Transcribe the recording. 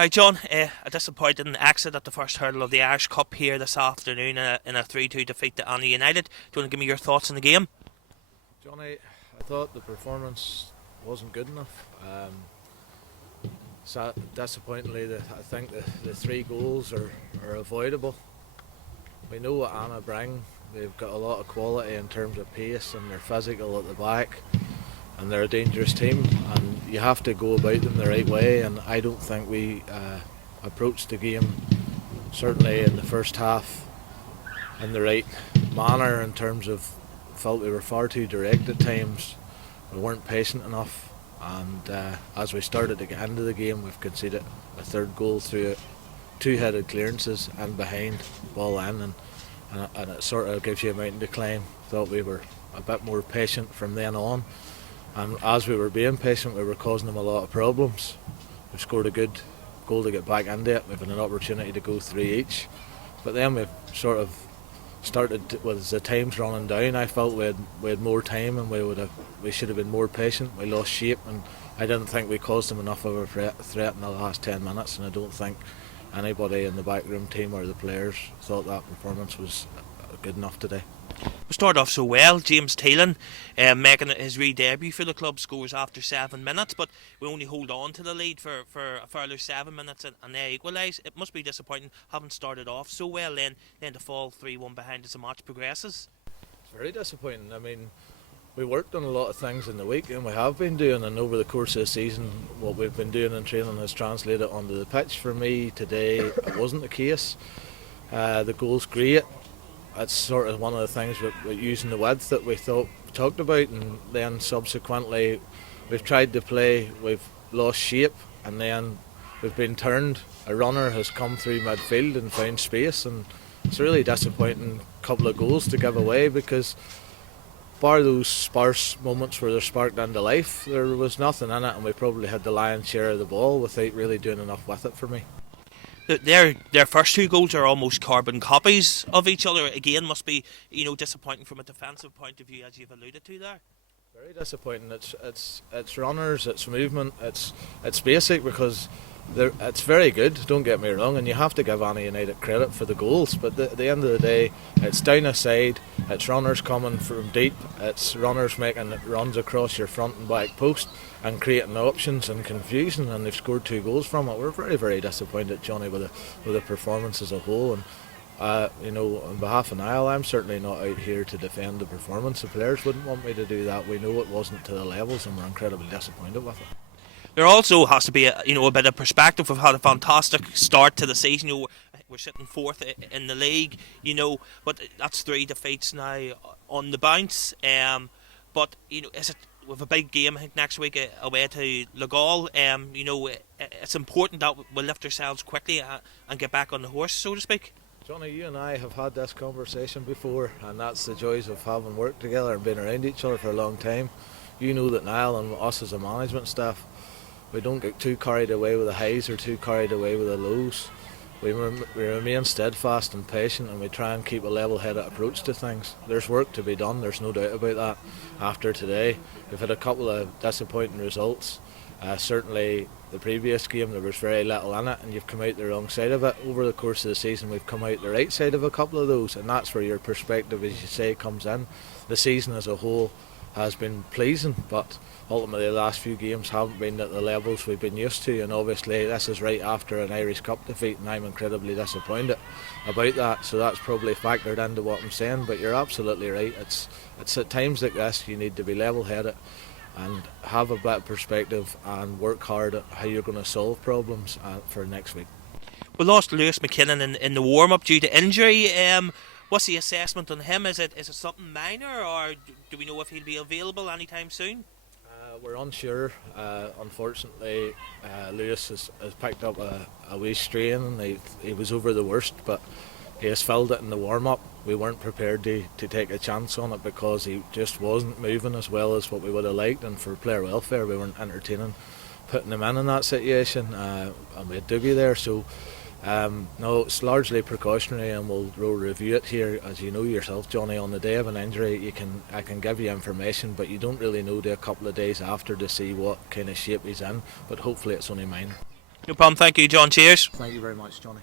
Right, John, a disappointing exit at the first hurdle of the Irish Cup here this afternoon in a 3-2 defeat to Annagh United. Do you want to give me your thoughts on the game? Johnny, I thought the performance wasn't good enough. Disappointingly, I think the three goals are avoidable. We know what Annagh bring. They've got a lot of quality in terms of pace, and they're physical at the back, and they're a dangerous team, and you have to go about them the right way, and I don't think we approached the game, certainly in the first half, in the right manner in terms of felt we were far too direct at times. We weren't patient enough, and as we started to get into the game, we've conceded a third goal through two-headed clearances and behind ball in, and it sort of gives you a mountain to climb. Thought we were a bit more patient from then on, and as we were being patient, we were causing them a lot of problems. We scored a good goal to get back into it. We've had an opportunity to go three each, but then we've sort of started with the times running down. I felt we had more time, and we should have been more patient. We lost shape, and I didn't think we caused them enough of a threat in the last 10 minutes, and I don't think anybody in the backroom team or the players thought that performance was good enough today. We started off so well. James Teelan making his re-debut for the club, scores after 7 minutes, but we only hold on to the lead for a further 7 minutes and they equalise. It must be disappointing having started off so well then to fall 3-1 behind as the match progresses. It's very disappointing. I mean, we worked on a lot of things in the week, and we have been doing, and over the course of the season what we've been doing in training has translated onto the pitch. For me today it wasn't the case. The goal's great. That's sort of one of the things with using the width that we talked about, and then subsequently we've tried to play, we've lost shape, and then we've been turned. A runner has come through midfield and found space, and it's a really disappointing couple of goals to give away, because bar those sparse moments where they're sparked into life, there was nothing in it, and we probably had the lion's share of the ball without really doing enough with it for me. Their first two goals are almost carbon copies of each other. Again, must be disappointing from a defensive point of view, as you've alluded to there. Very disappointing. It's runners, it's movement, it's basic, because it's very good, don't get me wrong, and you have to give Annagh United credit for the goals, but at the end of the day, it's down a side, it's runners coming from deep, it's runners making runs across your front and back post and creating options and confusion, and they've scored 2 goals from it. We're very, very disappointed, Johnny, with the performance as a whole, and on behalf of Niall, I'm certainly not out here to defend the performance. The players wouldn't want me to do that. We know it wasn't to the levels, and we're incredibly disappointed with it. There also has to be a bit of perspective. We've had a fantastic start to the season. We're sitting 4th in the league, but that's 3 defeats now on the bounce. But is it with a big game, I think, next week away to Legal? It's important that we lift ourselves quickly and get back on the horse, so to speak. Johnny, you and I have had this conversation before, and that's the joys of having worked together and been around each other for a long time. You know that Niall and us as a management staff, we don't get too carried away with the highs or too carried away with the lows. We remain steadfast and patient, and we try and keep a level-headed approach to things. There's work to be done, there's no doubt about that. After today, we've had a couple of disappointing results. Certainly the previous game there was very little in it, and you've come out the wrong side of it. Over the course of the season we've come out the right side of a couple of those, and that's where your perspective, as you say, comes in. The season as a whole has been pleasing, but ultimately the last few games haven't been at the levels we've been used to, and obviously this is right after an Irish Cup defeat, and I'm incredibly disappointed about that, so that's probably factored into what I'm saying. But you're absolutely right, it's at times like this you need to be level-headed and have a bit of perspective and work hard at how you're going to solve problems for next week. We lost Lewis McKinnon in the warm-up due to injury. What's the assessment on him? Is it something minor, or do we know if he'll be available anytime soon? We're unsure. Unfortunately, Lewis has picked up a wee strain, and he was over the worst, but he has filled it in the warm-up. We weren't prepared to take a chance on it because he just wasn't moving as well as what we would have liked, and for player welfare we weren't entertaining putting him in that situation, and we had Dougie there, so no, it's largely precautionary, and we'll review it here, as you know yourself, Johnny. On the day of an injury, I can give you information, but you don't really know till a couple of days after to see what kind of shape he's in. But hopefully it's only minor. No problem. Thank you, John. Cheers. Thank you very much, Johnny.